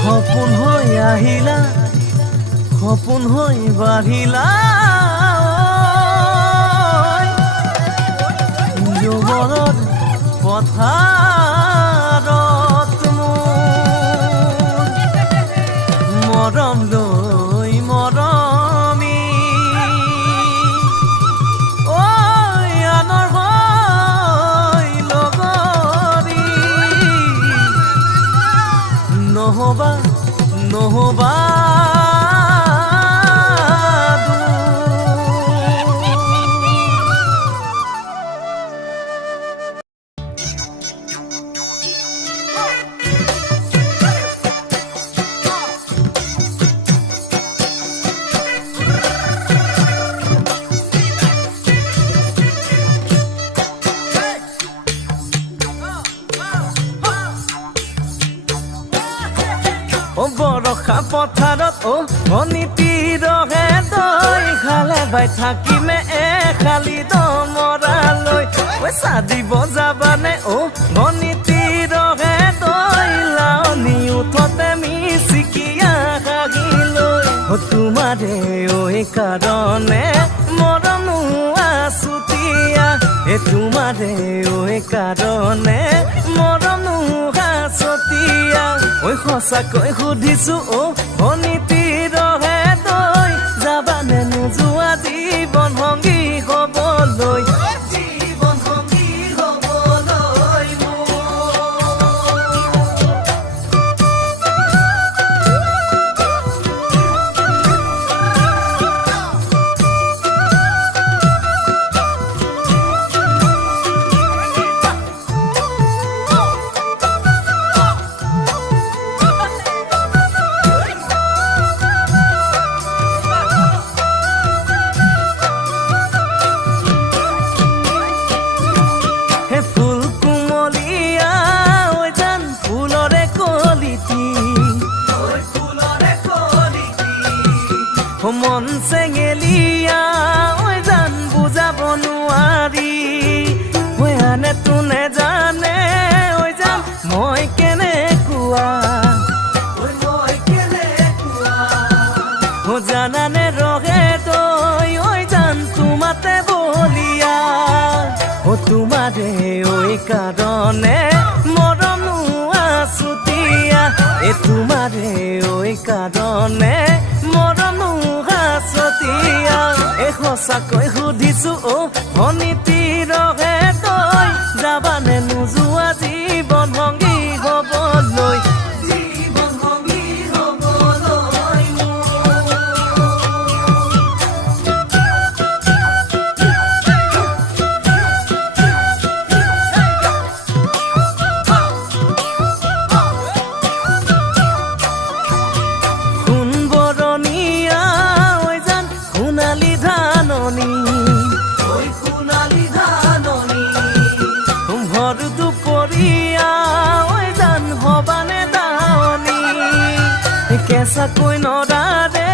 সপোন হৈ আহিলা সপোন হৈ বাঢ়িলা যৌৱনত পথাৰত মৰম লৈ মৰমি আনৰ হৈ লগৰী নহবা নহবা বৰষা পথাৰত অনিতি ৰহে দৈ খালে বাই থাকিমে খালি দমৰালৈ পইচা দিব যাবানে অনিতি ৰহে দৈ লাৱনি উঠতে মিচিকিয়া হাগিলৈ তোমাৰে কাৰণে মৰম আছুতীয়া তোমাৰে কাৰণে মৰম হাছতীয়া সঁচাকৈ সুধিছো অনিতি ৰহে দৈ যাবানে নোযোৱা জীৱন সংগী হ'বলৈ জীৱন সংগী হ'বলৈ মন চেঙেলিয়া জান বুজাব নোৱাৰি আনে তোনে জানে জান মই কেনেকুৱা জানানে ৰহে তই জান তোমাতে বলিয়া তোমাৰে কাৰণে মৰম আছুতীয়া তোমাৰে কাৰণে মৰম হাছতীয়া সঁচাকৈ সুধিছো অনিতি ৰহে তই যাবানে নোযোৱা জীৱন সংগী হ'বলৈ জীৱন সংগী হ'বলৈ কেঁচাকৈ নৰাৰে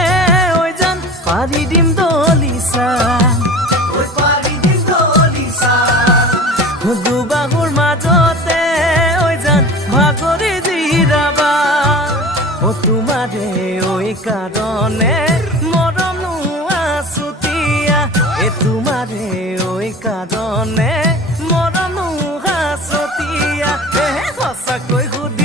জান পাৰি দিম দলিচা দুবাহুৰ মাজতে জান ভাগৰি জিৰাবা তোমাৰে কাৰণে মৰম আছুতীয়া তোমাৰে কাৰণে মৰম হাছতীয়া সঁচাকৈ সুধি